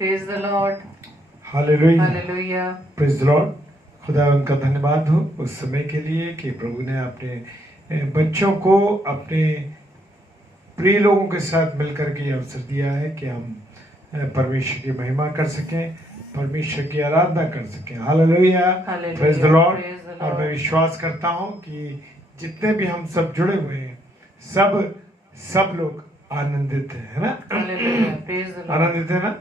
Praise the Lord. Hallelujah, Hallelujah. Praise the Lord. खुदा उनका धन्यवाद हो उस समय के लिए कि प्रभु ने अपने बच्चों को अपने प्रिय लोगों के साथ मिलकर के अवसर दिया है कि हम परमेश्वर की महिमा कर सकें, परमेश्वर की आराधना कर सकें। Hallelujah, praise the Lord. और मैं विश्वास करता हूं कि जितने भी हम सब जुड़े हुए हैं सब लोग आनंदित है ना? आनंदित है ना?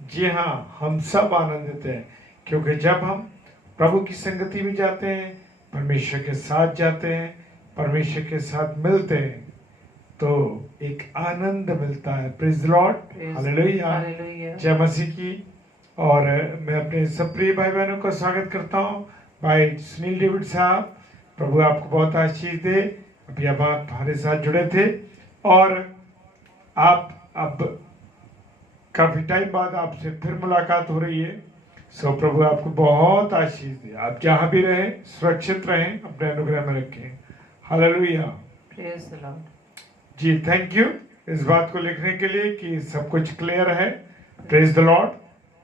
जी हाँ, हम सब आनंदित हैं क्योंकि जब हम प्रभु की संगति में जाते हैं, परमेश्वर के साथ जाते हैं, परमेश्वर के साथ मिलते हैं तो एक आनंद मिलता है। प्रेज द लॉर्ड, हालेलुया, जय मसीह की। और मैं अपने सब प्रिय भाई बहनों का स्वागत करता हूँ। भाई सुनील डेविड साहब, प्रभु आपको बहुत आशीष दे। अभी अब आप हमारे साथ जुड़े थे और आप अब काफी टाइम बाद आपसे फिर मुलाकात हो रही है। सो प्रभु आपको बहुत आशीष दे। आप जहाँ भी रहें सुरक्षित रहें, अपने अनुग्रह में रखें। Hallelujah, praise the lord. जी थैंक यू इस बात को लिखने के लिए कि सब कुछ क्लियर है। Praise the Lord.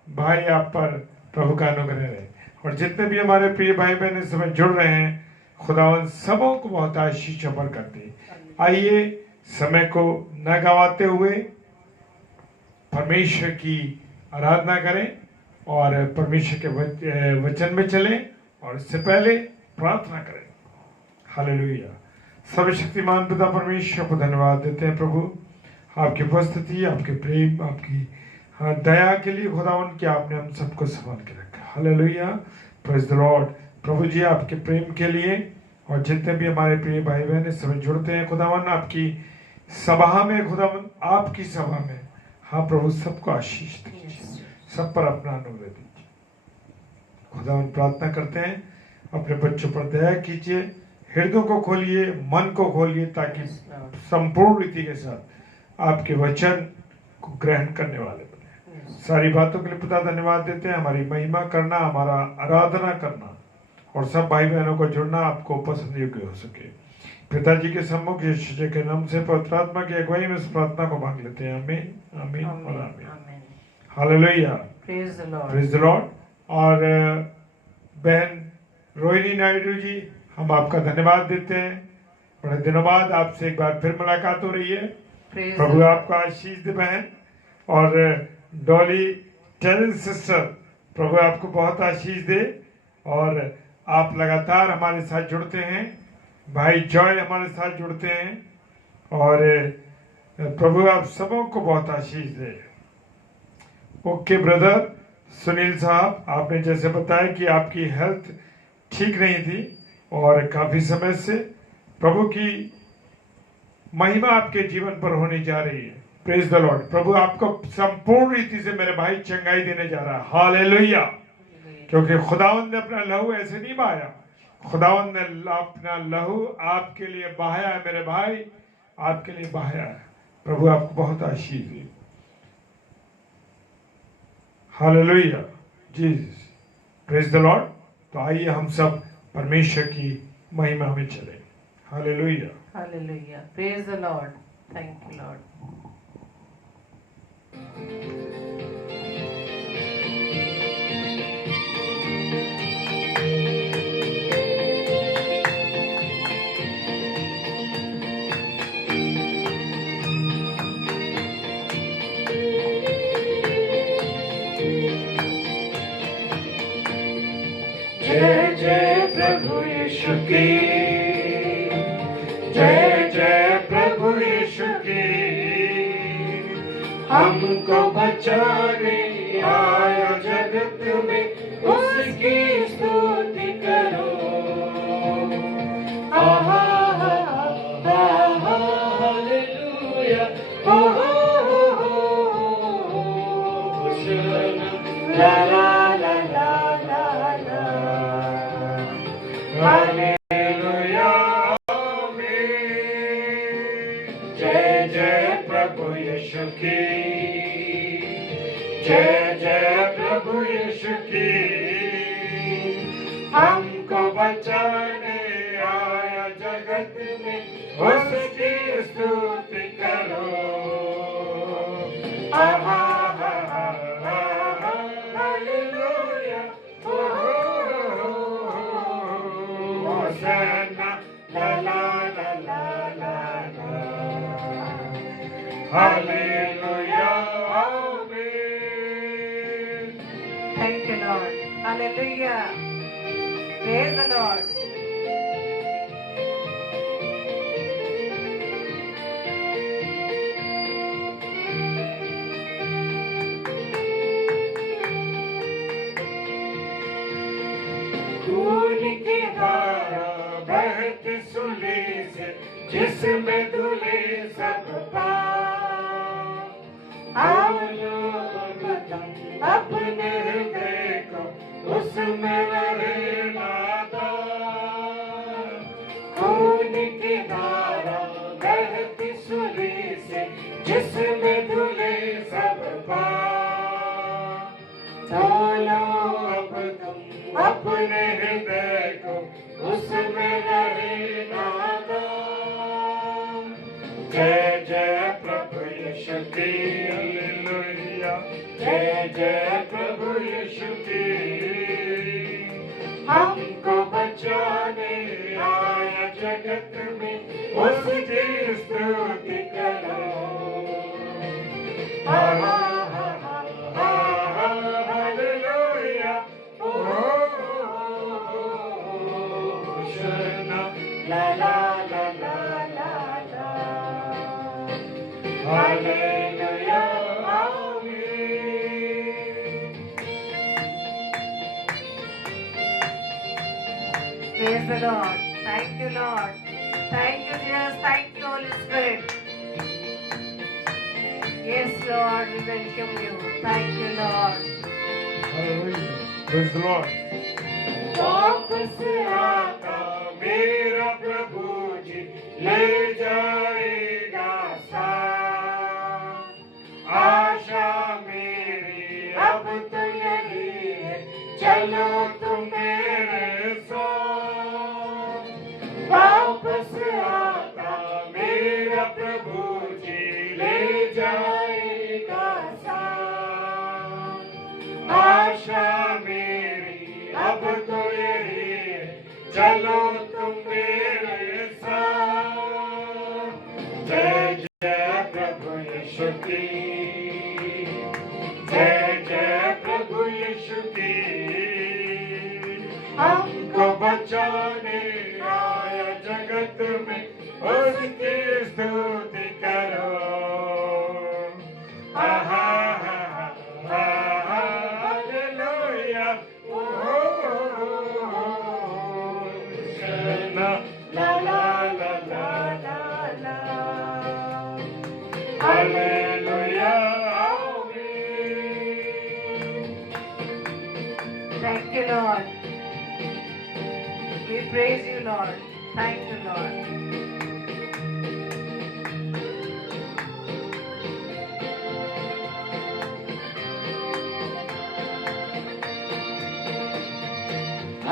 भाई आप पर प्रभु का अनुग्रह रहे और जितने भी हमारे प्रिय भाई बहन इस समय जुड़ रहे हैं, खुदावन सबों को बहुत आशीष अमर करते। आइए समय को न गंवाते हुए परमेश्वर की आराधना करें और परमेश्वर के वचन में चलें और इससे पहले प्रार्थना करें। हालेलुया। सर्वशक्तिमान पिता परमेश्वर को धन्यवाद देते हैं प्रभु, आपकी उपस्थिति, आपके प्रेम, आपकी दया के लिए खुदावन कि आपने हम सबको संभाल के रखा। Hallelujah, praise the lord. प्रभु जी आपके प्रेम के लिए और जितने भी हमारे प्रिय भाई बहन इस समय जुड़ते हैं खुदावन आपकी सभा में, खुदावन आपकी सभा में, हाँ प्रभु सबको आशीष दीजिए, सब पर अपना अनुग्रह दीजिए। खुदावन प्रार्थना करते हैं अपने बच्चों पर दया कीजिए, हृदय को खोलिए, मन को खोलिए ताकि संपूर्ण रीति के साथ आपके वचन को ग्रहण करने वाले बने। सारी बातों के लिए पिता धन्यवाद देते हैं। हमारी महिमा करना, हमारा आराधना करना और सब भाई बहनों को जुड़ना आपको पसंद योग्य हो सके। पिताजी के सम्मुख यीशु जी के नाम से पवित्र आत्मा की अगुवाई में इस प्रार्थना को मांग लेते हैं। आमीन, आमीन और आमीन। Hallelujah, praise the Lord. और बहन रोहिणी नायडू जी, हम आपका धन्यवाद देते हैं। बड़े दिनों बाद आपसे एक बार फिर मुलाकात हो रही है। प्रभु आपका आशीष दे बहन। और डॉली टेरेंस सिस्टर, प्रभु आपको बहुत आशीष दे। और आप लगातार हमारे साथ जुड़ते हैं। भाई जॉय हमारे साथ जुड़ते हैं और प्रभु आप सबों को बहुत आशीष दे। ओके ब्रदर सुनील साहब, आपने जैसे बताया कि आपकी हेल्थ ठीक नहीं थी और काफी समय से प्रभु की महिमा आपके जीवन पर होने जा रही है। Praise the lord. प्रभु आपको संपूर्ण रीति से मेरे भाई चंगाई देने जा रहा है। हालेलुया, क्योंकि खुदावंद ने अपना लहू ऐसे नहीं बहाया, खुदावंद ने अपना लहू आपके लिए बहाया है मेरे भाई, आपके लिए बहाया है। प्रभु आपको बहुत आशीष दे। Hallelujah, Jesus, praise the lord. तो आइए हम सब परमेश्वर की महिमा में चले। Hallelujah, hallelujah, praise the lord. Thank you lord. जय जय प्रभु यीशु की, जय जय प्रभु यीशु की, हमको बचाने आया जगत में, उसकी स्तुति करो। आहा हालेलुया, ला ला ला ला ला, हालेलुया, जय जय प्रभु यीशु की, जय जय प्रभु यीशु की, हमको बचाने आया जगत में, उसकी स्तुति करो। आहा Hallelujah. Praise the Lord. खून की धारा बहती सुली से जिसमें धुले सब पाप। आओ लोग तुम अपने हृदय को उसमें रहे नादान। खून की धारा बहती सुली से जिसमें धुले सब पाप। चलो अब तुम अपने हृदय को उसमें रहे नादान। जय जय प्रभु यीशु की हालेलुया। जय जय प्रभु यीशु की। हमको बचाने आया जगत में उसकी स्तुति करो। Hallelujah. La la la la la la. Hallelujah. Amen. Praise the Lord. Thank you, Lord. Thank you, Jesus. Thank you, Holy Spirit. Yes, Lord, we welcome you. Thank you, Lord. Hallelujah. Praise the Lord. वापस आता मेरा प्रभु जी ले जाएगा साथ। आशा मेरी अब तो यही है चलो तुम मेरे साथ। वापस आता मेरा प्रभु जी ले जाएगा साथ। आशा मेरी अब तो यही है चलो तुम मेरे साथ। जय जय प्रभु यीशु की। जय जय प्रभु यीशु की। हमको बचाने आया जगत में उसकी स्तुति करो। आहा hallelujah. La la la la la la. Hallelujah. Amen. Thank you, Lord. We praise you, Lord. Thank you, Lord.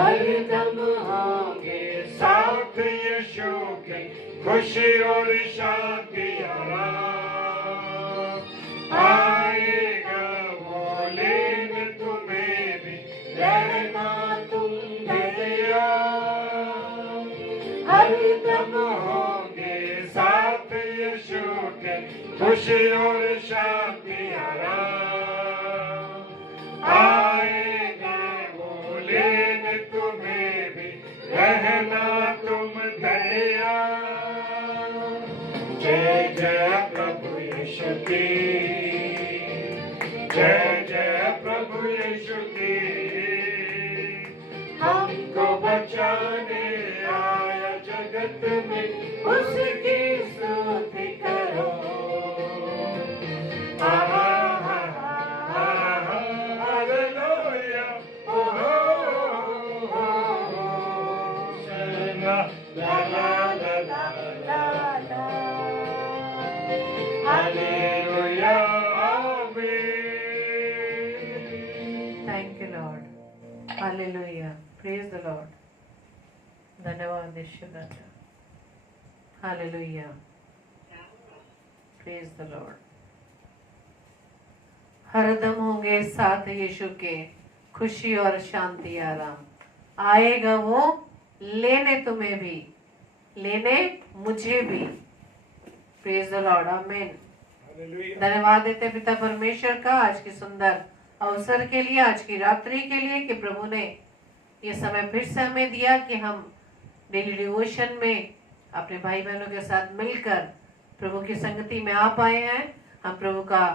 हरदम होंगे साथ यीशु के खुशी और शांति आराम। आएगा वो लेने तुम्हें भी रहना तुम दरिया। हरदम होंगे साथ यीशु के खुशी और शांति आराम। आएगा वो लेने तुम्हें भी रहना तुम दरिया। जय जय प्रभु यीशु की। जय जय प्रभु यीशु की। हमको बचाने आया जगत में उसकी स्तुति करो। Hallelujah. La la la la la la. Hallelujah. Amen. Thank you, Lord. Hallelujah. Praise the Lord. धन्यवाद यीशु राजा. Hallelujah. Praise the Lord. हरदम होंगे साथ यीशु के खुशी और शांति आराम। आएगा वो लेने तुम्हें भी, लेने मुझे भी। प्रेज द लॉर्ड, आमीन। धन्यवाद देते पिता परमेश्वर का आज की सुंदर अवसर के लिए, आज की रात्रि के लिए कि प्रभु ने ये समय फिर से हमें दिया कि हम डेली डिवोशन में अपने भाई बहनों के साथ मिलकर प्रभु की संगति में आ पाए हैं। हम प्रभु का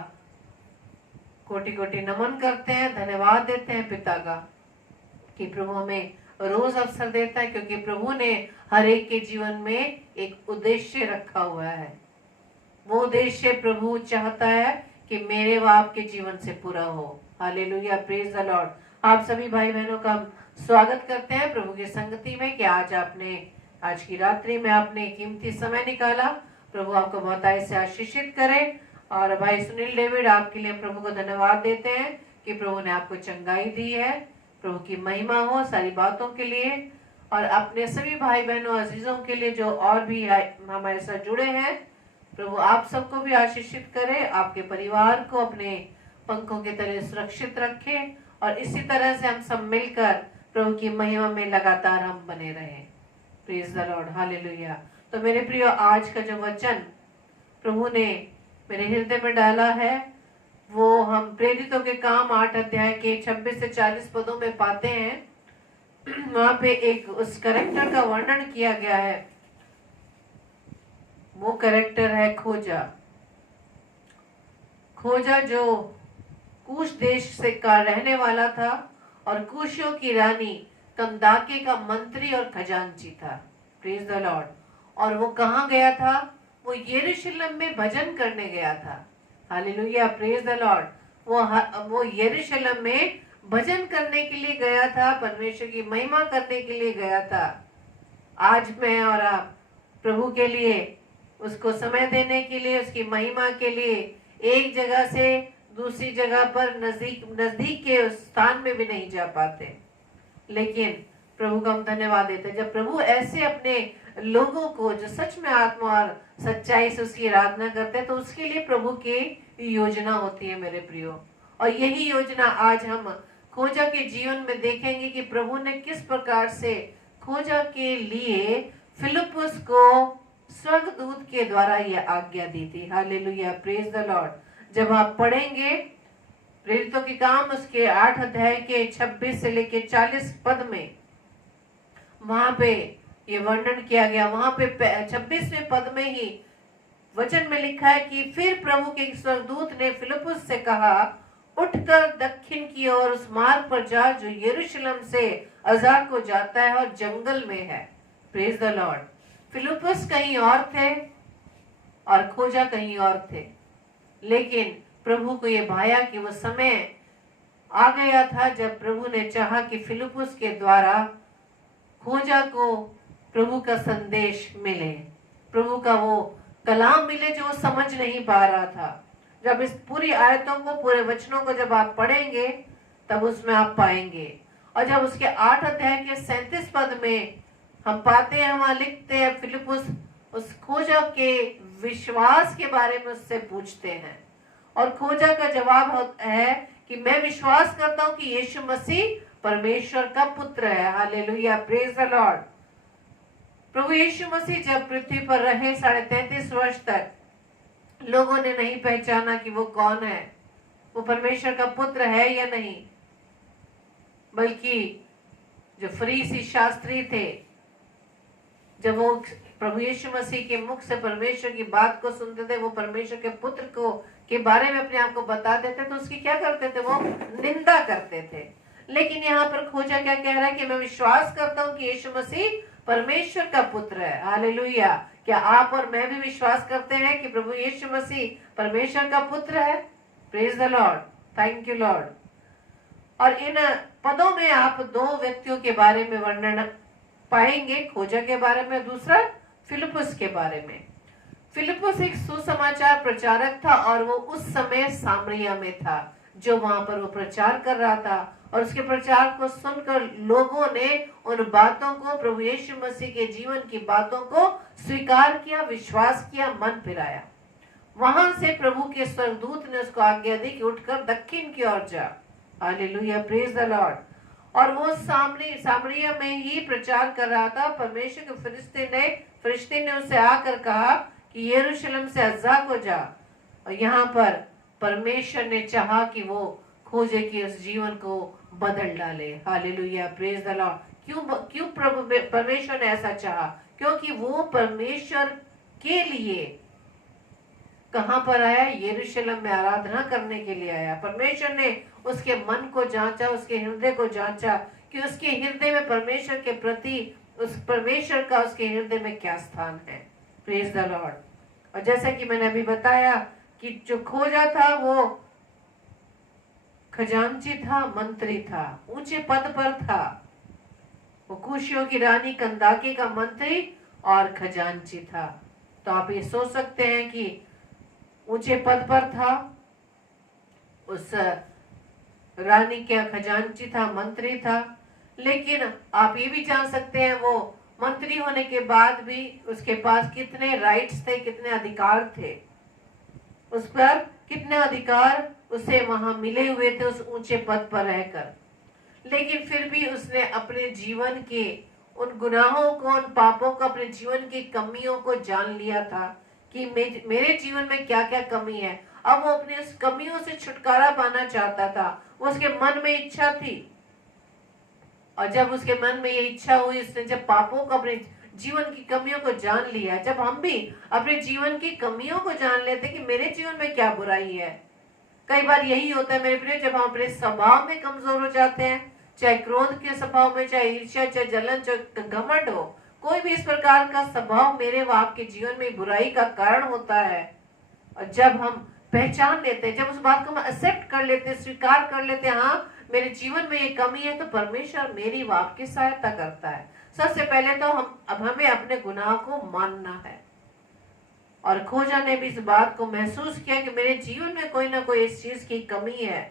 कोटि कोटि नमन करते हैं, धन्यवाद देते हैं पिता का कि प्रभु हमें रोज अवसर देता है, क्योंकि प्रभु ने हर एक के जीवन में एक उद्देश्य रखा हुआ है। वो उद्देश्य प्रभु चाहता है कि मेरे व आपके जीवन से पूरा हो। Hallelujah, praise the Lord. आप सभी भाई बहनों का स्वागत करते हैं प्रभु की संगति में कि आज की रात्रि में आपने कीमती समय निकाला। प्रभु आपको बहुत से आशीषित करे। और भाई सुनील डेविड, आपके लिए प्रभु को धन्यवाद देते हैं कि प्रभु ने आपको चंगाई दी है। प्रभु की महिमा हो सारी बातों के लिए। और अपने सभी भाई बहनों अजीजों के लिए जो और भी हमारे साथ जुड़े हैं, प्रभु आप सबको भी आशीषित करे, आपके परिवार को अपने पंखों के तले सुरक्षित रखे और इसी तरह से हम सब मिलकर प्रभु की महिमा में लगातार हम बने रहें। Praise the lord, hallelujah. तो मेरे प्रियो, आज का जो वचन प्रभु ने मेरे हृदय में डाला है वो हम प्रेरितों के काम 8 अध्याय के 26 से 40 पदों में पाते हैं। वहां पे एक उस कैरेक्टर का वर्णन किया गया है। वो कैरेक्टर है खोजा। खोजा जो कूश देश से का रहने वाला था और कूशियों की रानी कंदाके का मंत्री और खजांची था। Praise the Lord. और वो कहाँ गया था? वो यरूशलेम में भजन करने गया था। Hallelujah, praise the Lord. वो यरूशलेम में भजन करने के लिए गया था, परमेश्वर की महिमा करने के लिए गया था। आज मैं और आप प्रभु के लिए, उसको समय देने के लिए, उसकी महिमा के लिए एक जगह से दूसरी जगह पर नजदीक के स्थान में भी नहीं जा पाते, लेकिन प्रभु का हम धन्यवाद देते हैं जब प्रभु ऐसे अपने लोगों को जो सच में आत्मा और सच्चाई से उसकी आराधना करते हैं, तो उसके लिए प्रभु की योजना होती है मेरे प्रियो। और यही योजना आज हम खोजा के जीवन में देखेंगे कि प्रभु ने किस प्रकार से खोजा के लिए फिलिप्पुस को स्वर्गदूत के द्वारा यह आज्ञा दी थी। Hallelujah, praise the Lord. जब आप पढ़ेंगे प्रेरितों के काम उसके 8 अध्याय के 26 से लेके 40 पद में, वहां पे ये वर्णन किया गया। वहां पे 26वें पद में ही वचन में लिखा है कि फिर प्रभु के स्वर्गदूत ने फिलिप्पुस से कहा, उठकर दक्षिण की ओर उस मार्ग पर जा जो यरूशलेम से अजा को जाता है और जंगल में है। Praise the Lord. फिलिप्पुस कहीं और थे और खोजा कहीं और थे, लेकिन प्रभु को यह भाया कि वो समय आ गया था जब प्रभु ने चाहा कि फिलिप्पुस के द्वारा खोजा को प्रभु का संदेश मिले, प्रभु का वो कलाम मिले जो समझ नहीं पा रहा था। जब इस पूरी आयतों को, पूरे वचनों को जब आप पढ़ेंगे तब उसमें आप पाएंगे। और जब उसके 8 अध्याय के 37 पद में हम पाते हैं, वहां लिखते हैं फिलिप्पुस उस खोजा के विश्वास के बारे में उससे पूछते हैं और खोजा का जवाब है कि मैं विश्वास करता हूं कि यीशु मसीह परमेश्वर का पुत्र है। Hallelujah, praise the lord. प्रभु यीशु मसीह जब पृथ्वी पर रहे 33.5 वर्ष तक, लोगों ने नहीं पहचाना कि वो कौन है, वो परमेश्वर का पुत्र है या नहीं। बल्कि जो फरीसी शास्त्री थे, जब वो प्रभु यीशु मसीह के मुख से परमेश्वर की बात को सुनते थे, वो परमेश्वर के पुत्र को के बारे में अपने आप को बता देते, तो उसकी क्या करते थे? वो निंदा करते थे। लेकिन यहाँ पर खोजा क्या कह रहा है कि मैं विश्वास करता हूँ कि यीशु मसीह परमेश्वर का पुत्र है। हालेलुया। क्या आप और मैं भी विश्वास करते हैं कि प्रभु यीशु मसीह परमेश्वर का पुत्र है? Praise the lord, thank you Lord. और इन पदों में आप 2 व्यक्तियों के बारे में वर्णन पाएंगे, खोजा के बारे में, दूसरा फिलिप्पुस के बारे में। फिलिप्पुस एक सुसमाचार प्रचारक था और वो उस समय सामरिया में था, जो वहां पर वो प्रचार कर रहा था। और उसके प्रचार को सुनकर लोगों ने उन बातों को, प्रभु यीशु मसीह के जीवन की बातों को स्वीकार किया, विश्वास किया, मन फिराया। वहां से प्रभु के स्वर्गदूत ने उसको आज्ञा दी कि उठकर दक्षिण की ओर जा। Hallelujah, praise the Lord. और वो सामरिया में ही प्रचार कर रहा था। परमेश्वर के फरिश्ते ने उसे आकर कहा कि यरूशलेम से अज्जा को जा। और यहाँ पर परमेश्वर ने चाहा कि वो खोजे कि उस जीवन को बदल डाले। Hallelujah, praise the Lord. क्यों परमेश्वर ने ऐसा चाहा? क्योंकि वो परमेश्वर के लिए कहां पर आया? यरूशलेम में आराधना करने के लिए आया। परमेश्वर ने उसके मन को जांचा, उसके हृदय को जांचा कि उसके हृदय में परमेश्वर के प्रति उस परमेश्वर का उसके हृदय में क्या स्थान है। Praise the Lord. और जैसा कि मैंने अभी बताया कि जो खोजा था वो खजांची था, मंत्री था, ऊंचे पद पर था। वो कुशियों की रानी कंदाके का मंत्री और खजांची था। तो आप ये सोच सकते हैं कि ऊंचे पद पर था, उस रानी का खजांची था, मंत्री था। लेकिन आप ये भी जान सकते हैं वो मंत्री होने के बाद भी उसके पास कितने राइट्स थे, कितने अधिकार थे, उस पर कितने अधिकार उसे वहां मिले हुए थे उस ऊंचे पद पर रहकर। लेकिन फिर भी उसने अपने जीवन के उन गुनाहों को, उन पापों को, अपने जीवन की कमियों को जान लिया था कि मेरे जीवन में क्या क्या कमी है। अब वो अपनी उस कमियों से छुटकारा पाना चाहता था। उसके मन में इच्छा थी, और जब उसके मन में ये इच्छा हुई, उसने जब पापों को, अपने जीवन की कमियों को जान लिया। जब हम भी अपने जीवन की कमियों को जान लेते कि मेरे जीवन में क्या बुराई है। कई बार यही होता है मेरे प्रिय, जब हम अपने स्वभाव में कमजोर हो जाते हैं, चाहे क्रोध के स्वभाव में, चाहे ईर्ष्या, चाहे जलन, चाहे घमंड हो, कोई भी इस प्रकार का स्वभाव मेरे व आपके जीवन में बुराई का कारण होता है। और जब हम पहचान लेते हैं, जब उस बात को हम एक्सेप्ट कर लेते हैं, स्वीकार कर लेते हैं, हाँ मेरे जीवन में ये कमी है, तो परमेश्वर मेरी व आपकी सहायता करता है। सबसे पहले तो हमें अपने गुनाह को मानना है। और खोजा ने भी इस बात को महसूस किया कि मेरे जीवन में कोई ना कोई इस चीज की कमी है।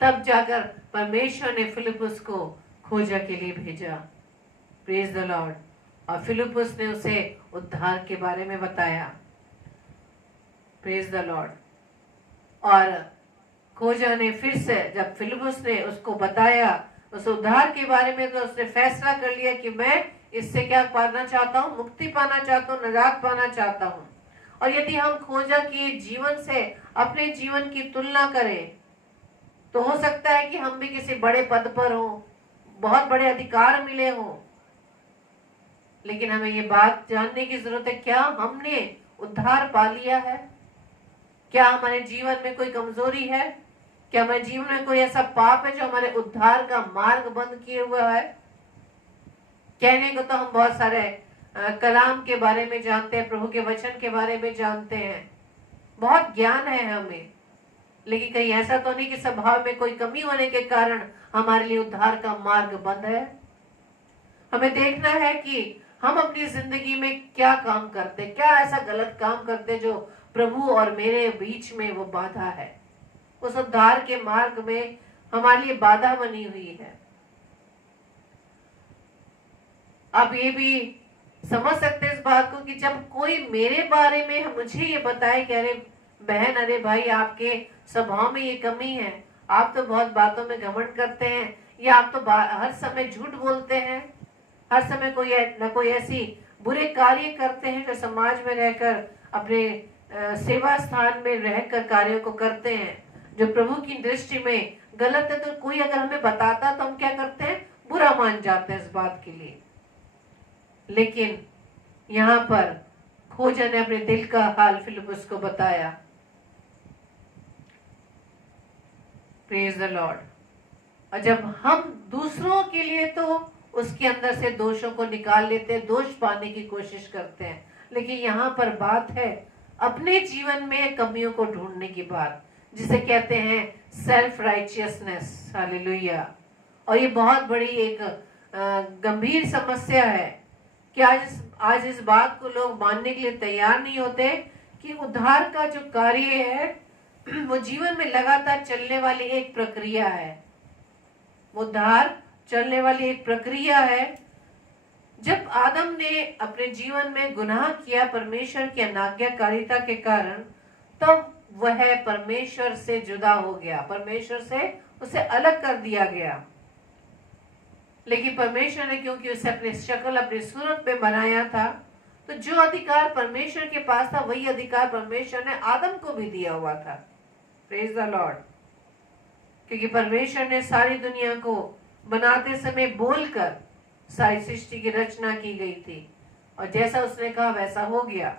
तब जाकर परमेश्वर ने फिलिपुस को खोजा के लिए भेजा। Praise the Lord. और फिलिपुस ने उसे उद्धार के बारे में बताया। Praise the Lord. और खोजा ने फिर से, जब फिलिपुस ने उसको बताया उस उद्धार के बारे में, तो उसने फैसला कर लिया कि मैं इससे क्या पाना चाहता हूँ? मुक्ति पाना चाहता हूँ, निजात पाना चाहता हूँ। और यदि हम खोजा के जीवन से अपने जीवन की तुलना करें, तो हो सकता है कि हम भी किसी बड़े पद पर हो, बहुत बड़े अधिकार मिले हों। लेकिन हमें ये बात जानने की जरूरत है, क्या हमने उद्धार पा लिया है? क्या हमारे जीवन में कोई कमजोरी है? क्या हमारे जीवन में कोई ऐसा पाप है जो हमारे उद्धार का मार्ग बंद किए हुआ है? कहने को तो हम बहुत सारे कलाम के बारे में जानते हैं, प्रभु के वचन के बारे में जानते हैं, बहुत ज्ञान है हमें, लेकिन कहीं ऐसा तो नहीं कि स्वभाव में कोई कमी होने के कारण हमारे लिए उद्धार का मार्ग बंद है। हमें देखना है कि हम अपनी जिंदगी में क्या काम करते, क्या ऐसा गलत काम करते जो प्रभु और मेरे बीच में वो बाधा है, उस उद्धार के मार्ग में हमारे लिए बाधा बनी हुई है। आप ये भी समझ सकते हैं इस बात को कि जब कोई मेरे बारे में मुझे ये बताए कि अरे बहन, अरे भाई, आपके स्वभाव में ये कमी है, आप तो बहुत बातों में घमंड करते हैं, या आप तो हर समय झूठ बोलते हैं, हर समय कोई ऐसी बुरे कार्य करते हैं जो समाज में रहकर अपने सेवा स्थान में रहकर कार्यों को करते हैं जो प्रभु की दृष्टि में गलत है। तो कोई अगर हमें बताता तो हम क्या करते हैं? बुरा मान जाते हैं इस बात के लिए। लेकिन यहाँ पर खोजा ने अपने दिल का हाल फिलिपुस को बताया। Praise the Lord. और जब हम दूसरों के लिए तो उसके अंदर से दोषों को निकाल लेते हैं, दोष पाने की कोशिश करते हैं, लेकिन यहाँ पर बात है अपने जीवन में कमियों को ढूंढने की बात, जिसे कहते हैं सेल्फ राइचियसनेस। हालेलुया। और ये बहुत बड़ी एक गंभीर समस्या है कि आज इस बात को लोग मानने के लिए तैयार नहीं होते कि उद्धार का जो कार्य है वो जीवन में लगातार चलने वाली एक प्रक्रिया है। उद्धार चलने वाली एक प्रक्रिया है। जब आदम ने अपने जीवन में गुनाह किया परमेश्वर की अनाज्ञाकारिता के कारण, तब वह परमेश्वर से जुदा हो गया, परमेश्वर से उसे अलग कर दिया गया। लेकिन परमेश्वर ने क्योंकि उसे अपनी शक्ल, अपनी सूरत में बनाया था, तो जो अधिकार परमेश्वर के पास था वही अधिकार परमेश्वर ने आदम को भी दिया हुआ था। Praise the Lord. क्योंकि परमेश्वर ने सारी दुनिया को बनाते समय बोलकर सारी सृष्टि की रचना की गई थी, और जैसा उसने कहा वैसा हो गया।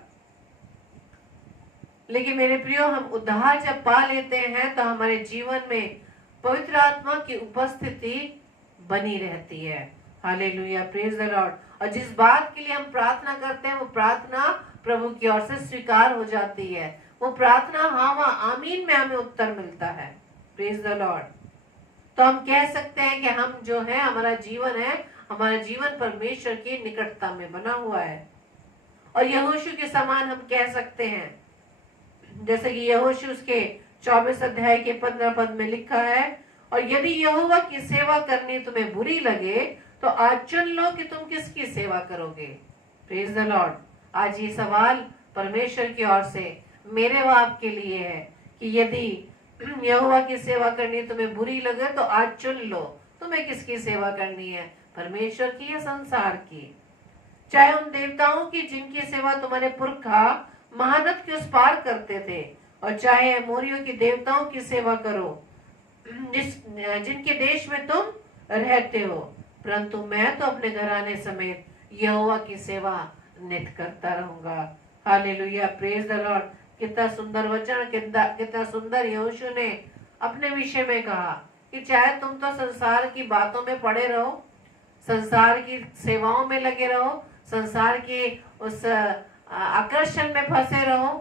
लेकिन मेरे प्रियो, हम उद्धार जब पा लेते हैं तो हमारे जीवन में पवित्र आत्मा की उपस्थिति बनी रहती है। Hallelujah, praise the Lord. और जिस बात के लिए हम प्रार्थना करते हैं वो प्रार्थना प्रभु की ओर से स्वीकार हो जाती है। वो प्रार्थना हाँ व आमीन में हमें उत्तर मिलता है। Praise the lord. तो हम कह सकते हैं कि हम जो है, हमारा जीवन है, हमारा जीवन परमेश्वर की निकटता में बना हुआ है। और यहोशू के समान हम कह सकते हैं, जैसे कि यहोशू उसके 24 अध्याय के 15 पद में लिखा है, और यदि यहोवा की सेवा करनी तुम्हें बुरी लगे तो आज चुन लो कि तुम किसकी सेवा करोगे। Praise the Lord. आज ये सवाल परमेश्वर की ओर से मेरे व आपके लिए है कि यदि यहोवा की सेवा करनी तुम्हें बुरी लगे तो आज चुन लो तुम्हें किसकी सेवा करनी है, परमेश्वर की या संसार की। चाहे उन देवताओं की जिनकी सेवा तुम्हारे पुरखा महानद के उस पार करते थे, और चाहे अमोरियों के देवताओं की सेवा करो जिनके देश में तुम रहते हो, परंतु मैं तो अपने घराने समेत यहोवा की सेवा नित करता रहूंगा। Hallelujah, praise the Lord. कितना सुंदर वचन, कितना सुंदर यहोशू ने अपने विषय में कहा कि चाहे तुम तो संसार की बातों में पड़े रहो, संसार की सेवाओं में लगे रहो, संसार के उस आकर्षण में फंसे रहो,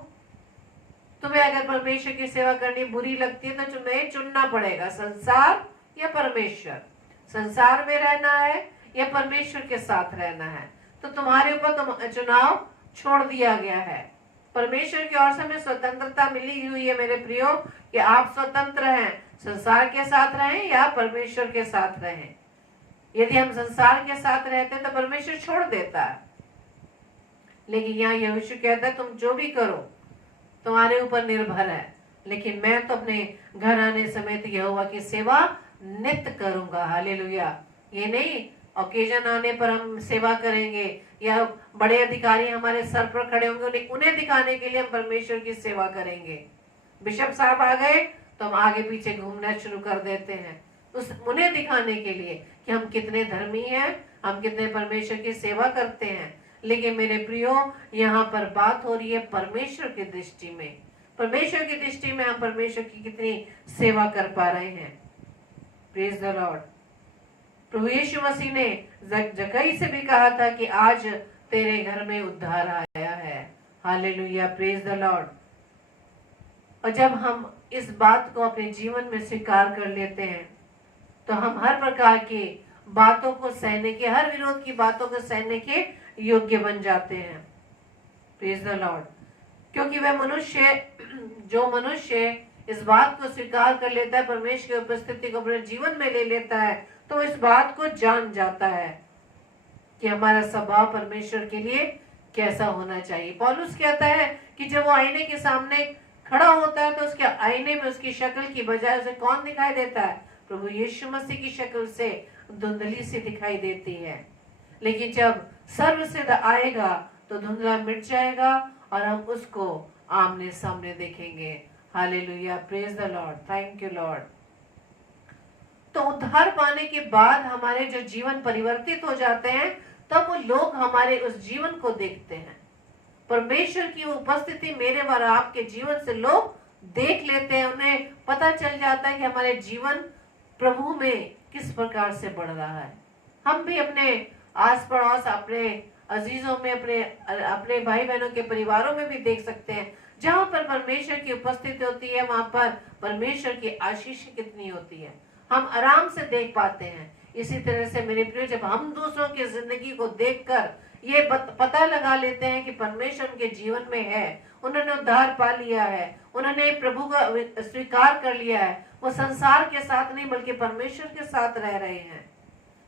तुम्हें अगर परमेश्वर की सेवा करनी बुरी लगती है तो तुम्हें चुनना पड़ेगा, संसार या परमेश्वर। संसार में रहना है या परमेश्वर के साथ रहना है, तो तुम्हारे ऊपर चुनाव छोड़ दिया गया है। परमेश्वर की ओर से हमें स्वतंत्रता मिली हुई है मेरे प्रियो, कि आप स्वतंत्र हैं, संसार के साथ रहें या परमेश्वर के साथ रहें। यदि हम संसार के साथ रहते हैं तो परमेश्वर छोड़ देता है, लेकिन यहाँ यहोशू कहता है तुम जो भी करो तुम्हारे ऊपर निर्भर है, लेकिन मैं तो अपने घराने समेत यहोवा की सेवा नित्य करूंगा। हालेलुया। ये नहीं ओकेजन आने पर हम सेवा करेंगे या बड़े अधिकारी हमारे सर पर खड़े होंगे उन्हें दिखाने के लिए हम परमेश्वर की सेवा करेंगे। बिशप साहब आ गए तो हम आगे पीछे घूमना शुरू कर देते हैं, उन्हें दिखाने के लिए कि हम कितने धर्मी हैं, हम कितने परमेश्वर की सेवा करते हैं। लेकिन मेरे प्रियो, यहाँ पर बात हो रही है परमेश्वर की दृष्टि में। परमेश्वर की दृष्टि में हम परमेश्वर की कितनी सेवा कर पा रहे हैं। Praise the lord. प्रभु यीशु मसीह ने जक्कई से भी कहा था कि आज तेरे घर में उद्धार आया है। Hallelujah, praise the Lord. और जब हम इस बात को अपने जीवन में स्वीकार कर लेते हैं तो हम हर प्रकार की बातों को सहने के, हर विरोध की बातों को सहने के योग्य बन जाते हैं। Praise the Lord. क्योंकि वह मनुष्य, जो मनुष्य इस बात को स्वीकार कर लेता है, परमेश्वर की उपस्थिति को अपने जीवन में ले लेता है, तो इस बात को जान जाता है कि हमारा स्वभाव परमेश्वर के लिए कैसा होना चाहिए। पौलुस कहता है कि जब वो आईने के सामने खड़ा होता है तो उसके आईने में उसकी शक्ल की बजाय उसे कौन दिखाई देता है? प्रभु यीशु मसीह की शक्ल से धुंधली सी दिखाई देती है। लेकिन जब सर्वसिद्ध आएगा तो धुंधला मिट जाएगा और हम उसको आमने सामने देखेंगे। Hallelujah, praise the lord, thank you Lord. तो उद्धार पाने के बाद हमारे जो जीवन परिवर्तित हो जाते हैं, तब वो लोग हमारे उस जीवन को देखते हैं। परमेश्वर की उपस्थिति मेरे और आपके जीवन से लोग देख लेते हैं, उन्हें पता चल जाता है कि हमारे जीवन प्रभु में किस प्रकार से बढ़ रहा है। हम भी अपने आस पड़ोस, अपने अजीजों में, अपने भाई बहनों के परिवारों में भी देख सकते हैं, जहाँ पर परमेश्वर की उपस्थिति होती है वहां पर परमेश्वर की आशीष कितनी होती है, हम आराम से देख पाते हैं। इसी तरह से मेरे प्रिय, जब हम दूसरों की जिंदगी को देखकर ये पता लगा लेते हैं कि परमेश्वर उनके जीवन में है, उन्होंने उद्धार पा लिया है, उन्होंने प्रभु का स्वीकार कर लिया है, वो संसार के साथ नहीं बल्कि परमेश्वर के साथ रह रहे हैं।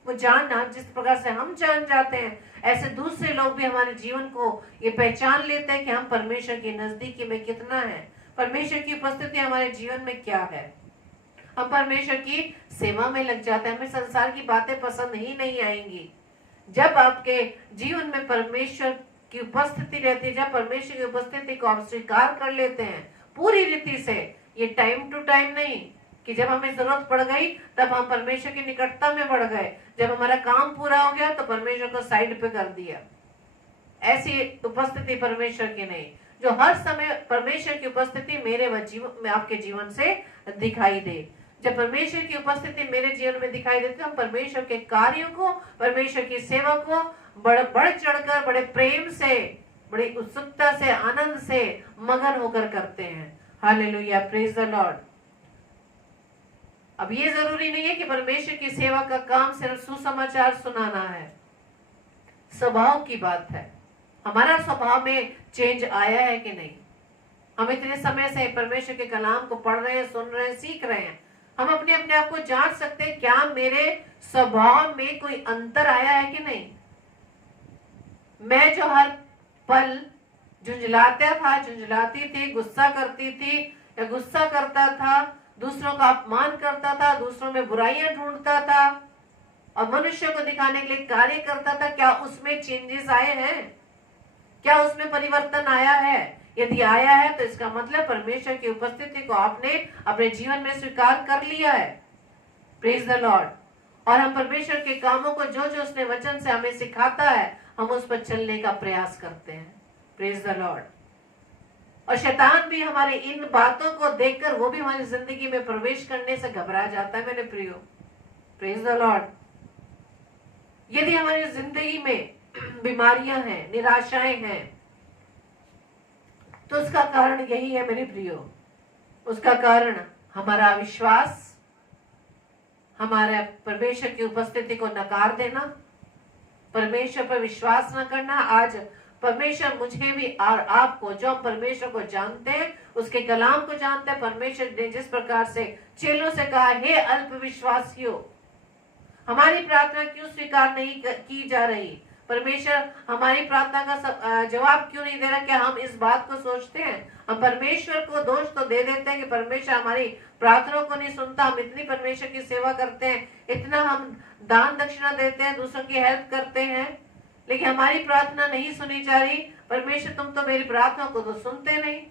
वो जानना, जिस प्रकार से हम जान जाते हैं, ऐसे दूसरे लोग भी हमारे जीवन को ये पहचान लेते हैं कि हम परमेश्वर की नजदीकी में कितना है, परमेश्वर की उपस्थिति हमारे जीवन में क्या है। हम परमेश्वर की सेवा में लग जाते हैं, हमें संसार की बातें पसंद ही नहीं आएंगी। जब आपके जीवन में परमेश्वर की उपस्थिति रहती है, जब परमेश्वर की उपस्थिति को आप स्वीकार कर लेते हैं पूरी रीति से, ये टाइम टू टाइम नहीं कि जब हमें जरूरत पड़ गई तब हम परमेश्वर की निकटता में बढ़ गए, जब हमारा काम पूरा हो गया तो परमेश्वर को साइड पे कर दिया। ऐसी उपस्थिति परमेश्वर की नहीं, जो हर समय परमेश्वर की उपस्थिति मेरे में आपके जीवन से दिखाई दे। जब परमेश्वर की उपस्थिति मेरे जीवन में दिखाई देती है, हम परमेश्वर के कार्यों को, परमेश्वर की सेवा को बढ़ चढ़कर, बड़े प्रेम से, बड़ी उत्सुकता से, आनंद से मगन होकर करते हैं। Hallelujah, praise the Lord. अब ये जरूरी नहीं है कि परमेश्वर की सेवा का काम सिर्फ सुसमाचार सुनाना है, स्वभाव की बात है। हमारा स्वभाव में चेंज आया है कि नहीं? हम इतने समय से परमेश्वर के कलाम को पढ़ रहे हैं, सुन रहे हैं, सीख रहे हैं। हम अपने आप को जांच सकते हैं, क्या मेरे स्वभाव में कोई अंतर आया है कि नहीं? मैं जो हर पल झुंझलाता था, झुंझलाती थी, गुस्सा करती थी या गुस्सा करता था, दूसरों का अपमान करता था, दूसरों में बुराइयां ढूंढता था और मनुष्य को दिखाने के लिए कार्य करता था, क्या उसमें चेंजेस आए हैं? क्या उसमें परिवर्तन आया है? यदि आया है तो इसका मतलब परमेश्वर की उपस्थिति को आपने अपने जीवन में स्वीकार कर लिया है। Praise the Lord. और हम परमेश्वर के कामों को जो जो उसने वचन से हमें सिखाता है, हम उस पर चलने का प्रयास करते हैं। Praise the Lord. और शैतान भी हमारे इन बातों को देखकर वो भी हमारी जिंदगी में प्रवेश करने से घबरा जाता है मेरे प्रियो। Praise the Lord. यदि हमारी जिंदगी में बीमारियां हैं, निराशाएं हैं, तो उसका कारण यही है मेरे प्रियो। उसका कारण हमारा अविश्वास, हमारे परमेश्वर की उपस्थिति को नकार देना, परमेश्वर पर विश्वास न करना। आज परमेश्वर मुझे भी और आपको, जो हम परमेश्वर को जानते हैं, उसके कलाम को जानते हैं, परमेश्वर ने जिस प्रकार से चेलों से कहा, हे अल्पविश्वासियों, हमारी प्रार्थना क्यों स्वीकार नहीं की जा रही? परमेश्वर हमारी प्रार्थना का जवाब क्यों नहीं दे रहा? क्या हम इस बात को सोचते हैं? हम परमेश्वर को दोष तो दे देते हैं कि परमेश्वर हमारी प्रार्थना को नहीं सुनता। हम इतनी परमेश्वर की सेवा करते हैं, इतना हम दान दक्षिणा देते हैं, दूसरों की हेल्प करते हैं, लेकिन हमारी प्रार्थना नहीं सुनी जा रही। परमेश्वर, तुम तो मेरी प्रार्थना को तो सुनते नहीं।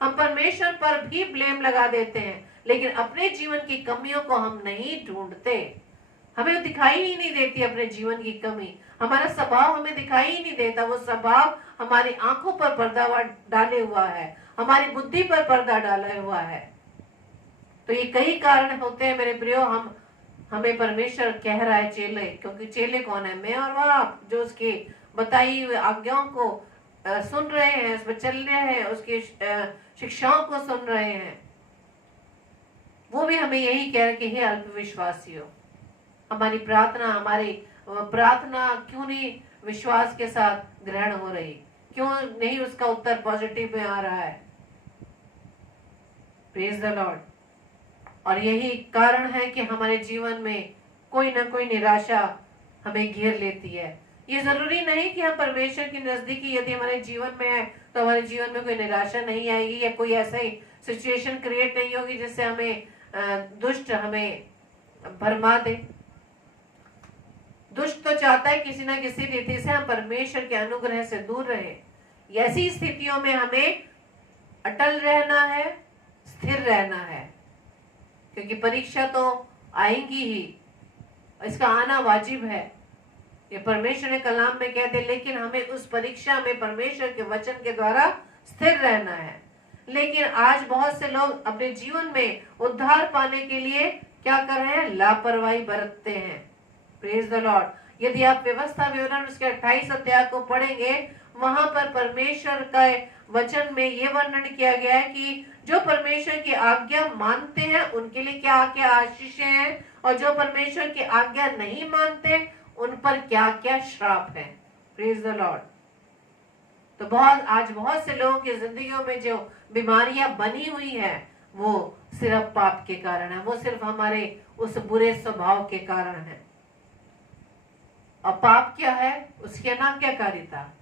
हम परमेश्वर पर भी ब्लेम लगा देते हैं, लेकिन अपने जीवन की कमियों को हम नहीं ढूंढते। हमें दिखाई ही नहीं देती अपने जीवन की कमी, हमारा स्वभाव हमें दिखाई ही नहीं देता। वो स्वभाव हमारी आंखों पर पर्दा डाले हुआ है, हमारी बुद्धि पर पर्दा डाला हुआ है। तो ये कई कारण होते हैं मेरे प्रियो। हमें परमेश्वर कह रहा है चेले, क्योंकि चेले कौन है? मैं और वह आप, जो उसकी बताई हुई आज्ञाओं को सुन रहे हैं, उस पर चल रहे हैं, उसकी शिक्षाओं को सुन रहे हैं। वो भी हमें यही कह रहे कि हे अल्पविश्वासियों, हमारी प्रार्थना क्यों नहीं विश्वास के साथ ग्रहण हो रही? क्यों नहीं उसका उत्तर पॉजिटिव में आ रहा है? Praise the Lord. और यही कारण है कि हमारे जीवन में कोई ना कोई निराशा हमें घेर लेती है। ये जरूरी नहीं कि हम परमेश्वर की नजदीकी यदि हमारे जीवन में है तो हमारे जीवन में कोई निराशा नहीं आएगी या कोई ऐसा ही सिचुएशन क्रिएट नहीं होगी जिससे हमें दुष्ट हमें भरमा दे। दुष्ट तो चाहता है किसी ना किसी रीति से हम परमेश्वर के अनुग्रह से दूर रहे। ऐसी स्थितियों में हमें अटल रहना है, स्थिर रहना है, क्योंकि परीक्षा तो आएंगी ही, इसका आना वाजिब है। ये परमेश्वर ने कलाम में कहते, लेकिन हमें उस परीक्षा में परमेश्वर के वचन के द्वारा स्थिर रहना है। लेकिन आज बहुत से लोग अपने जीवन में उद्धार पाने के लिए क्या कर रहे हैं? लापरवाही बरतते हैं। Praise the Lord. यदि आप व्यवस्था विवरण उसके 28 अध्याय को पढ़ेंगे, वहां पर परमेश्वर का वचन में ये वर्णन किया गया है कि जो परमेश्वर की आज्ञा मानते हैं उनके लिए क्या क्या आशीषें हैं, और जो परमेश्वर की आज्ञा नहीं मानते उन पर क्या क्या श्राप है। Praise the lord. तो आज बहुत से लोगों की जिंदगियों में जो बीमारियां बनी हुई है वो सिर्फ पाप के कारण है, वो सिर्फ हमारे उस बुरे स्वभाव के कारण है। और पाप क्या है? उसकी अनाज्ञाकारिता,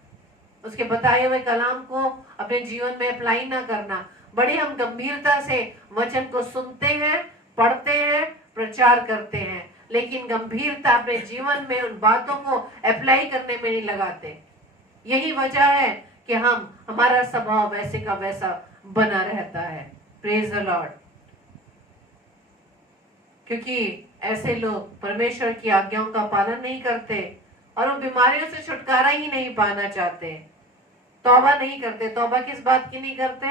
उसके बताए हुए कलाम को अपने जीवन में अप्लाई ना करना। बड़ी हम गंभीरता से वचन को सुनते हैं, पढ़ते हैं, प्रचार करते हैं, लेकिन गंभीरता अपने जीवन में उन बातों को अप्लाई करने में नहीं लगाते। यही वजह है कि हमारा स्वभाव वैसे का वैसा बना रहता है। Praise the Lord. क्योंकि ऐसे लोग परमेश्वर की आज्ञाओं का पालन नहीं करते और वो बीमारियों से छुटकारा ही नहीं पाना चाहते, तौबा नहीं करते। तौबा किस बात की नहीं करते?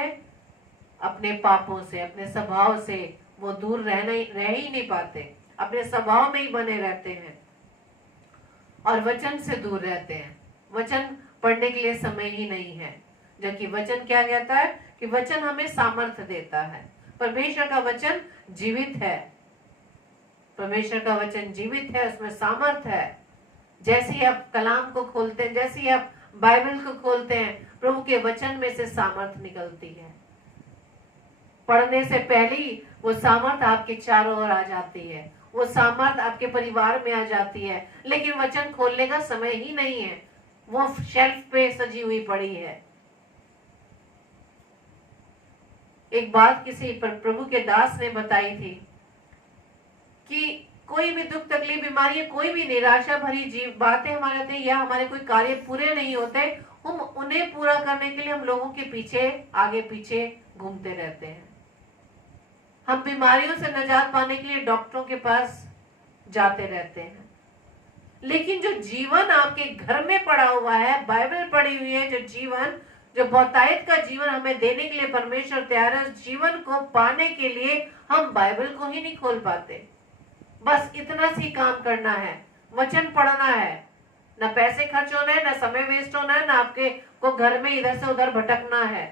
अपने पापों से, अपने स्वभाव से वो दूर रह ही नहीं पाते, अपने स्वभाव में ही बने रहते हैं और वचन से दूर रहते हैं। वचन पढ़ने के लिए समय ही नहीं है, जबकि वचन क्या कहता है कि वचन हमें सामर्थ्य देता है। परमेश्वर का वचन जीवित है, परमेश्वर का वचन जीवित है, उसमें सामर्थ्य है। जैसे ही आप कलाम को खोलते हैं, जैसे ही आप बाइबल को खोलते हैं, प्रभु के वचन में से सामर्थ्य निकलती है। पढ़ने से पहले ही वो सामर्थ्य आपके चारों ओर आ जाती है, वो सामर्थ्य आपके परिवार में आ जाती है। लेकिन वचन खोलने का समय ही नहीं है, वो शेल्फ पे सजी हुई पड़ी है। एक बात किसी प्रभु के दास ने बताई थी कि कोई भी दुख तकलीफ बीमारी, कोई भी निराशा भरी जीव बातें हमारे आते या हमारे कोई कार्य पूरे नहीं होते, हम उन्हें पूरा करने के लिए हम लोगों के पीछे आगे पीछे घूमते रहते हैं। हम बीमारियों से निजात पाने के लिए डॉक्टरों के पास जाते रहते हैं। लेकिन जो जीवन आपके घर में पड़ा हुआ है, बाइबल पड़ी हुई है, जो जीवन, जो बहुतायत का जीवन हमें देने के लिए परमेश्वर तैयार है, उस जीवन को पाने के लिए हम बाइबल को ही नहीं खोल पाते। बस इतना सी काम करना है, वचन पढ़ना है, ना पैसे खर्च होना है, ना समय वेस्ट होना है, ना आपके को घर में इधर से उधर भटकना है।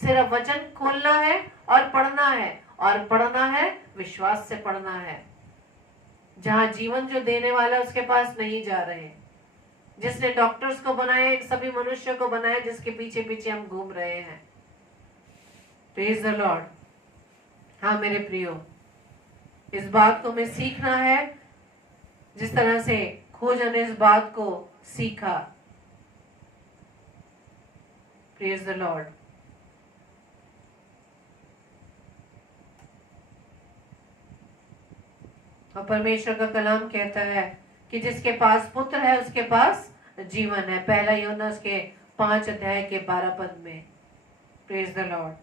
सिर्फ वचन खोलना है और पढ़ना है, और पढ़ना है विश्वास से पढ़ना है। जहां जीवन जो देने वाला उसके पास नहीं जा रहे, जिसने डॉक्टर्स को बनाए, सभी मनुष्य को बनाए, जिसके पीछे पीछे हम घूम रहे हैं। Praise the Lord. हाँ मेरे प्रियो, इस बात को हमें सीखना है जिस तरह से खोजा ने इस बात को सीखा। Praise the Lord. और परमेश्वर का कलाम कहता है कि जिसके पास पुत्र है उसके पास जीवन है। पहला यूहन्ना उसके 5 अध्याय के 12 पद में। Praise the Lord.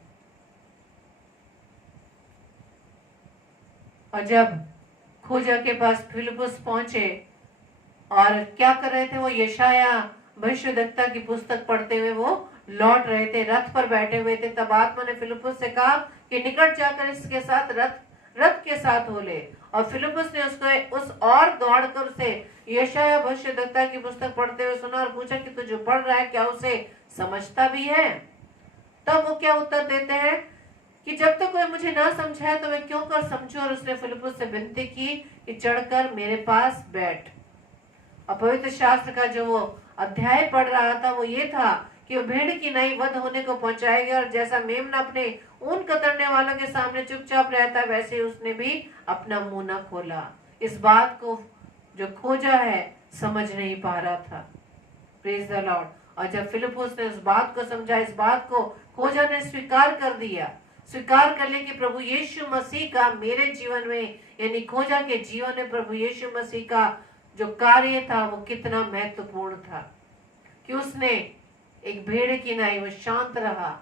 और जब खोजा के पास फिलिपुस पहुंचे और क्या कर रहे थे, वो यशाया भविष्यद्वक्ता की पुस्तक पढ़ते हुए वो लौट रहे थे, रथ पर बैठे हुए थे। तब आत्मा ने फिलिपुस से कहा कि निकट जाकर इसके साथ रथ के साथ हो ले। और फिलिपुस ने उसको उस और दौड़कर उसे यशाया भविष्यद्वक्ता की पुस्तक पढ़ते हुए सुना और पूछा कि तू जो पढ़ रहा है क्या उसे समझता भी है? तब वो क्या उत्तर देते हैं कि जब तक कोई मुझे ना समझाए तो मैं क्यों कर समझूं। और उसने फिलिपुस से विनती की कि चढ़कर मेरे पास बैठ। और पवित्र शास्त्र का जो वो अध्याय पढ़ रहा था वो ये था कि वो भेड़ की नाई वध होने को पहुंचाएगा, और जैसा मेमना अपने ऊन कतरने वालों के सामने चुपचाप रहता है, वैसे उसने भी अपना मुंह न खोला। इस बात को जो खोजा है समझ नहीं पा रहा था। Praise the Lord. और जब फिलिपुस ने उस बात को समझा, इस बात को खोजा ने स्वीकार कर दिया, स्वीकार कर लिया कि प्रभु यीशु मसीह का मेरे जीवन में, यानी खोजा के जीवन में प्रभु यीशु मसीह का जो कार्य था वो कितना महत्वपूर्ण था, कि उसने एक भेड़ की नाई वो शांत रहा।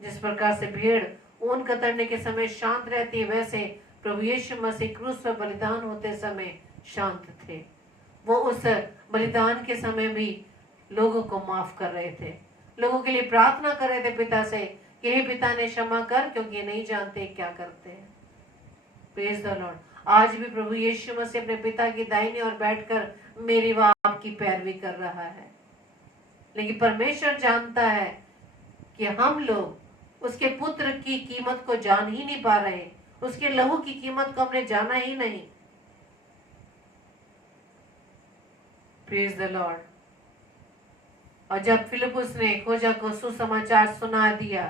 जिस प्रकार से भेड़ ऊन कतरने के समय शांत रहती है, वैसे प्रभु यीशु मसीह क्रूस पर बलिदान होते समय शांत थे। वो उस बलिदान के समय भी लोगों को माफ कर रहे थे, लोगों के लिए प्रार्थना कर रहे थे पिता से कि हे पिता ने क्षमा कर, क्योंकि ये नहीं जानते क्या करते हैं। Praise the Lord. आज भी प्रभु यीशु मसीह अपने पिता की दाहिनी ओर बैठकर मेरी व आपकी पैरवी कर रहा है। लेकिन परमेश्वर जानता है कि हम लोग उसके पुत्र की कीमत को जान ही नहीं पा रहे, उसके लहू की कीमत को हमने जाना ही नहीं। Praise the Lord. और जब फिलिपुस ने खोजा को सुसमाचार सुना दिया,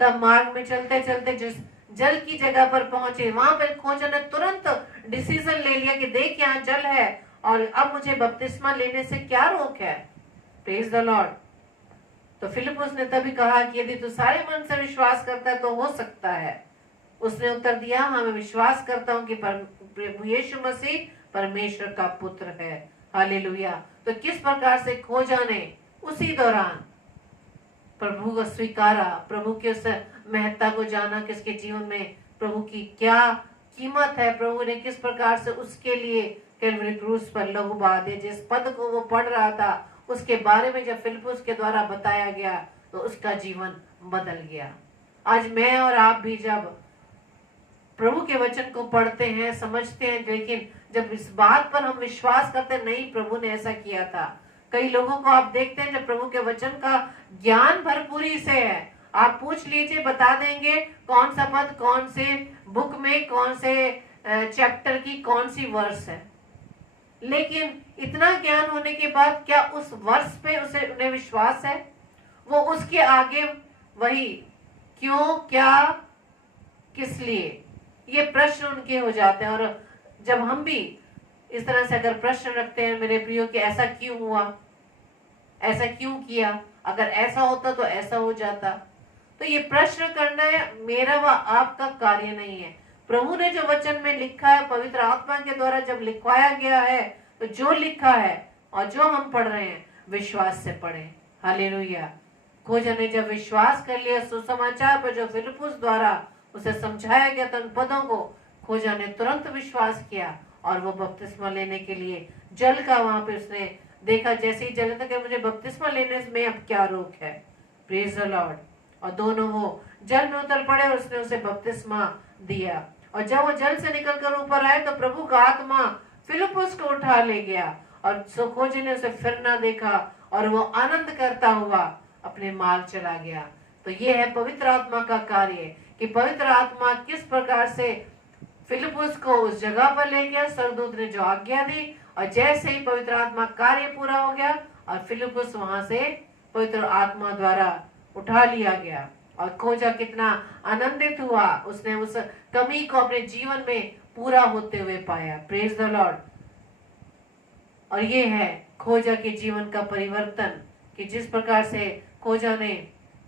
तब मार्ग में चलते चलते जिस जल की जगह पर पहुंचे, वहां पर खोजा ने तुरंत डिसीजन ले लिया कि देख यहाँ जल है और अब मुझे बपतिस्मा लेने से क्या रोक है। Praise the lord. तो फिलिपुस ने तभी कहा कि यदि तू सारे मन से विश्वास करता है तो हो सकता है। उसने उत्तर दिया, हाँ मैं विश्वास करता हूँ कि प्रभु यीशु मसीह परमेश्वर का पुत्र है। हालेलुया। तो किस प्रकार से खोजा ने उसी दौरान प्रभु को स्वीकारा, प्रभु के उस महत्ता को जाना कि उसके जीवन में प्रभु की क्या कीमत है, प्रभु ने किस प्रकार से उसके लिए कैलवरी क्रूस पर लहू बहा दिया। जिस पद को वो पढ़ रहा था उसके बारे में जब फिलिप्पुस के द्वारा बताया गया तो उसका जीवन बदल गया। आज मैं और आप भी जब प्रभु के वचन को पढ़ते हैं, समझते हैं, लेकिन जब इस बात पर हम विश्वास करते नहीं प्रभु ने ऐसा किया था। कई लोगों को आप देखते हैं जब प्रभु के वचन का ज्ञान भरपूरी से है, आप पूछ लीजिए बता देंगे कौन सा पद कौन से बुक में कौन से चैप्टर की कौन सी वर्स है। लेकिन इतना ज्ञान होने के बाद क्या उस वर्ष पे उन्हें विश्वास है? वो उसके आगे वही क्यों, क्या, किस लिए, ये प्रश्न उनके हो जाते हैं। और जब हम भी इस तरह से अगर प्रश्न रखते हैं मेरे प्रियो कि ऐसा क्यों हुआ, ऐसा क्यों किया, अगर ऐसा होता तो ऐसा हो जाता, तो ये प्रश्न करना है मेरा व आपका कार्य नहीं है। प्रभु ने जो वचन में लिखा है, पवित्र आत्मा के द्वारा जब लिखवाया गया है, तो जो लिखा है और जो हम पढ़ रहे हैं विश्वास से पढ़ें। हालेलुया। खोजा ने जब विश्वास कर लिया सुसमाचार पर जो फिलिप्पुस द्वारा उसे समझाया गया तो उन पदों को खोजा ने तुरंत विश्वास किया और वो बपतिस्मा लेने के लिए जल का वहां पे उसने देखा। जैसे ही जल तक मुझे बपतिस्मा लेने में अब क्या रोक है। Praise the Lord. और दोनों वो जल में उतर पड़े और उसने उसे बपतिस्मा दिया। और जब वो जल से निकलकर ऊपर आए तो प्रभु का आत्मा फिलिप्पुस को उठा ले गया और खोजे ने उसे फिर ना देखा और वो आनंद करता हुआ अपने मार्ग चला गया। तो ये है पवित्र आत्मा का कार्य कि पवित्र आत्मा किस प्रकार से फिलिप्पुस को उस जगह पर ले गया। स्वर्गदूत ने जो आज्ञा दी और जैसे ही पवित्र आत्मा कार्य पूरा हो गया और फिलिप्पुस वहां से पवित्र आत्मा द्वारा उठा लिया गया। और खोजा कितना आनंदित हुआ, उसने उस कमी को अपने जीवन में पूरा होते हुए पाया। Praise the Lord. और ये है खोजा के जीवन का परिवर्तन कि जिस प्रकार से खोजा ने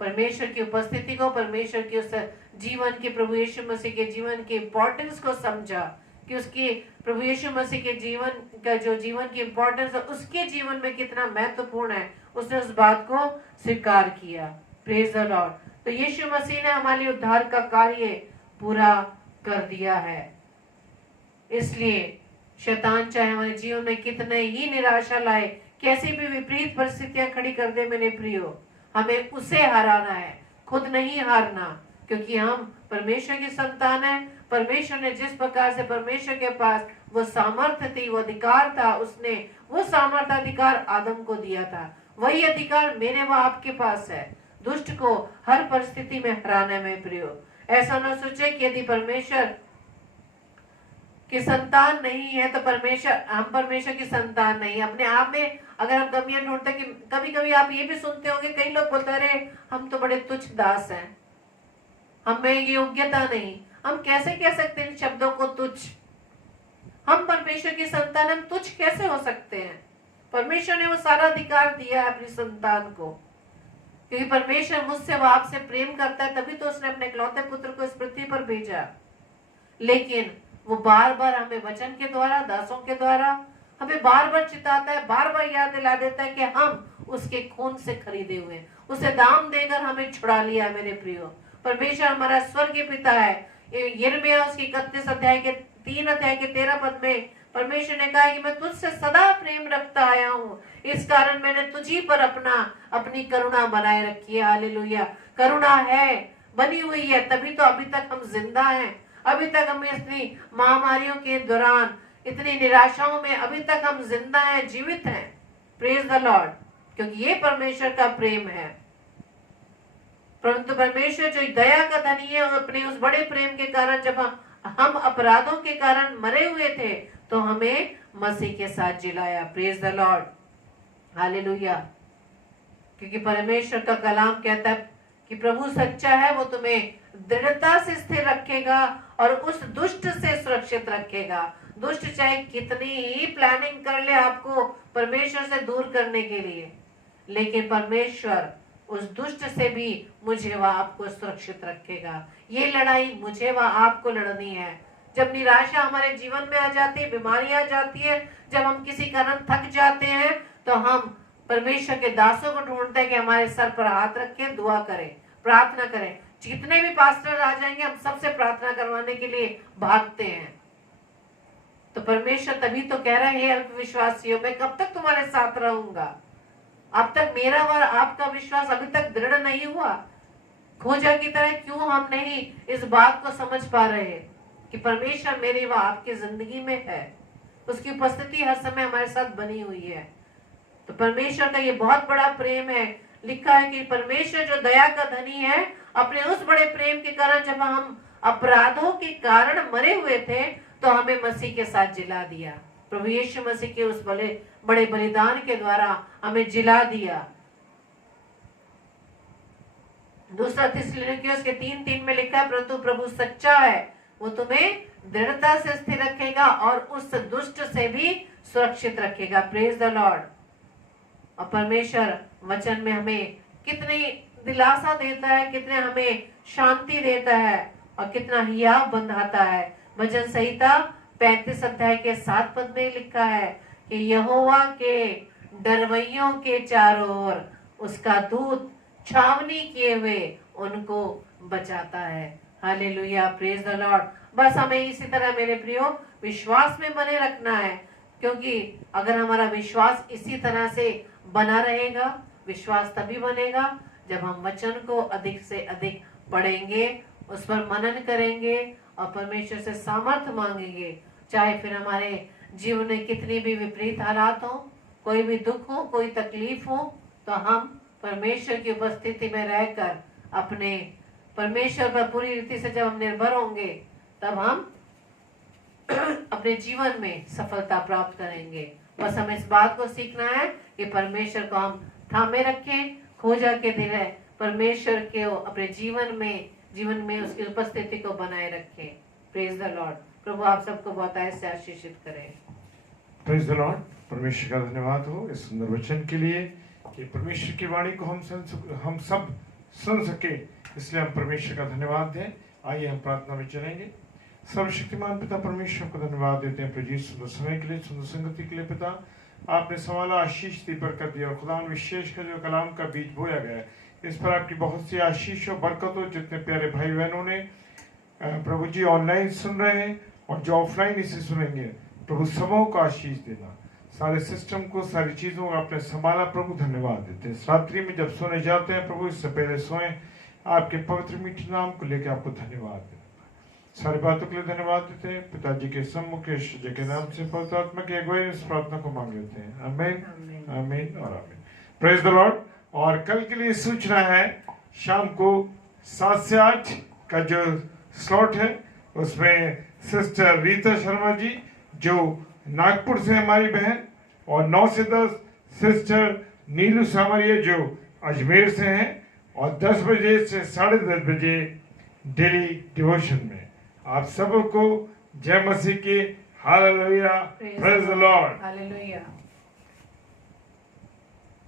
परमेश्वर की उपस्थिति को, परमेश्वर की उस जीवन के, प्रभु यीशु मसीह के जीवन की इम्पोर्टेंस को समझा कि उसकी प्रभु यीशु मसीह के जीवन का जो जीवन की इम्पोर्टेंस है उसके जीवन में कितना महत्वपूर्ण है, उसने उस बात को स्वीकार किया। Praise the lord. तो यीशु मसीह ने हमारे लिए उद्धार का कार्य पूरा कर दिया है। इसलिए शैतान चाहे हमारे जीवन में कितने ही निराशा लाए, कैसी भी विपरीत परिस्थितियां खड़ी कर दे मेरे प्रियो, हमें उसे हराना है, खुद नहीं हारना। क्योंकि हम परमेश्वर की संतान है। परमेश्वर ने जिस प्रकार से परमेश्वर के पास वो सामर्थ्य थी, वो अधिकार था, उसने वो सामर्थ्य अधिकार आदम को दिया था। वही अधिकार मेरे व आपके पास है, दुष्ट को हर परिस्थिति में हराने में प्रियो। ऐसा न सोचे कि यदि परमेश्वर की संतान नहीं है तो हम परमेश्वर की संतान नहीं। अपने आप में अगर हम कमियां ढूंढते कि कभी कभी आप ये भी सुनते होंगे, कई लोग बोलते रहे हम तो बड़े तुच्छ दास हैं, हमें ये योग्यता नहीं। हम कैसे कह सकते हैं इन शब्दों को तुच्छ? हम परमेश्वर की संतान, हम तुच्छ कैसे हो सकते हैं? परमेश्वर ने वो सारा अधिकार दिया है अपनी संतान को, क्योंकि परमेश्वर मुझसे व आपसे प्रेम करता है, तभी तो उसने अपने इकलौते पुत्र को इस पृथ्वी पर भेजा। लेकिन वो बार बार हमें वचन के द्वारा, दासों के द्वारा हमें बार बार चिताता है, बार बार याद दिला देता है कि हम उसके खून से खरीदे हुए, उसे दाम देकर हमें छुड़ा लिया। मेरे प्रियो, परमेश्वर हमारा स्वर्गीय पिता है। यिर्मयाह उसकी 31 अध्याय के 3 अध्याय के 13 पद में परमेश्वर ने कहा कि मैं तुझसे सदा प्रेम रखता आया हूँ, इस कारण मैंने तुझी पर अपनी करुणा बनाए रखी है। हालेलुया। करुणा है, बनी हुई है, तभी तो अभी तक हम जिंदा हैं। अभी तक हम इतनी महामारियों के दौरान, इतनी निराशाओं में अभी तक हम जिंदा हैं, जीवित हैं। Praise the Lord. क्योंकि ये परमेश्वर का प्रेम है। परंतु परमेश्वर जो दया का धनी है, अपने उस बड़े प्रेम के कारण जब हम अपराधों के कारण मरे हुए थे तो हमें मसीह के साथ जिलाया। Praise the lord. हालेलुया। क्योंकि परमेश्वर का कलाम कहता है कि प्रभु सच्चा है, वो तुम्हें दृढ़ता से स्थिर रखेगा और उस दुष्ट से सुरक्षित रखेगा। दुष्ट चाहे कितनी ही प्लानिंग कर ले आपको परमेश्वर से दूर करने के लिए, लेकिन परमेश्वर उस दुष्ट से भी मुझे व आपको सुरक्षित रखेगा। ये लड़ाई मुझे व आपको लड़नी है। जब निराशा हमारे जीवन में आ जाती है, बीमारियां आ जाती है, जब हम किसी कारण थक जाते हैं, तो हम परमेश्वर के दासों को ढूंढते हैं कि हमारे सर पर हाथ रखें, दुआ करें, प्रार्थना करें। जितने भी पास्टर आ जाएंगे हम सबसे प्रार्थना करवाने के लिए भागते हैं। तो परमेश्वर तभी तो कह रहा है, हे अल्पविश्वासियों, मैं कब तक तुम्हारे साथ रहूंगा? अब तक मेरा और आपका विश्वास अभी तक दृढ़ नहीं हुआ? खोजा की तरह क्यों हम नहीं इस बात को समझ पा रहे कि परमेश्वर मेरी व आपकी जिंदगी में है, उसकी उपस्थिति हर समय हमारे साथ बनी हुई है। तो परमेश्वर का ये बहुत बड़ा प्रेम है। लिखा है कि परमेश्वर जो दया का धनी है, अपने उस बड़े प्रेम के कारण जब हम अपराधों के कारण मरे हुए थे तो हमें मसीह के साथ जिला दिया। प्रभु यीशु मसीह के उस बड़े बलिदान के द्वारा हमें जिला दिया। दूसरा थिस्सलुनीकियों के 3:3 में लिखा है, परंतु प्रभु सच्चा है, वो तुम्हें दृढ़ता से स्थिर रखेगा और उस दुष्ट से भी सुरक्षित रखेगा। Praise the Lord. और परमेश्वर वचन में हमें कितनी दिलासा देता है, कितने हमें शांति देता है और कितना हियाव बंधाता है। वचन संहिता 35 अध्याय के 7 पद में लिखा है कि यहोवा के डरवैयों के चारों ओर उसका दूत छावनी किए हुए उनको बचाता है। Hallelujah, praise the Lord. बस हमें इसी तरह मेरे प्रियो विश्वास में बने रखना है, क्योंकि अगर हमारा विश्वास इसी तरह से बना रहेगा, विश्वास तभी बनेगा जब हम वचन को अधिक से अधिक पढ़ेंगे, उस पर मनन करेंगे और परमेश्वर से सामर्थ्य मांगेंगे। चाहे फिर हमारे जीवन में कितनी भी विपरीत हालात हो, कोई भी दुख हो, कोई तकलीफ हो, तो हम परमेश्वर की उपस्थिति में रहकर अपने परमेश्वर पर पूरी रीति से जब हम निर्भर होंगे, तब हम अपने जीवन में सफलता प्राप्त करेंगे। बस हमें इस बात को सीखना है कि परमेश्वर को हम थामे रखें, खोजा के दिन परमेश्वर के अपने जीवन में उसकी उपस्थिति को बनाए रखें। Praise the lord. प्रभु आप सबको बहुत ऐसे आशीषित करें। Praise the Lord. परमेश्वर का धन्यवाद हो इस सुंदर वचन के लिए कि परमेश्वर की वाणी को हम सब सुन सके, इसलिए हम परमेश्वर का धन्यवाद दें। आइए हम प्रार्थना में चलेंगे। सर्वशक्तिमान पिता परमेश्वर को धन्यवाद देते हैं प्रभु जी सुंदर समय के लिए, सुंदर संगति के लिए। पिता आपने संभाला, आशीष दी, बरकत दिया। खुदा विशेष कर जो कलाम का बीज बोया गया है, इस पर आपकी बहुत सी आशीष और बरकत हो। जितने प्यारे भाई बहनों ने प्रभु जी ऑनलाइन सुन रहे हैं और जो ऑफलाइन इसे सुनेंगे, प्रभु सबों को आशीष देना। सारे सिस्टम को, सारी चीज़ों को आपने संभाला प्रभु, धन्यवाद देते हैं। इस रात्रि में जब सोने जाते हैं प्रभु, इससे पहले सोएं, आपके पवित्र मीठे नाम को लेकर आपको धन्यवाद देते हैं। सारी बातों के लिए धन्यवाद देते हैं। पिताजी के सम्मुख यीशु के नाम से पवित्र आत्मा की अगुवाई इस प्रार्थना को मांग लेते हैं। आमीन, आमीन और आमीन। Praise the Lord. और कल के लिए सूचना है, शाम को 7 से 8 का जो स्लॉट है, उसमें सिस्टर रीता शर्मा जी जो नागपुर से हमारी बहन, और 9 से 10 सिस्टर नीलू सामरिया जो अजमेर से हैं, और 10 बजे से 10:30 बजे डेली डिवोशन में। आप सबको जय मसीह की। Hallelujah, praise the lord. Hallelujah.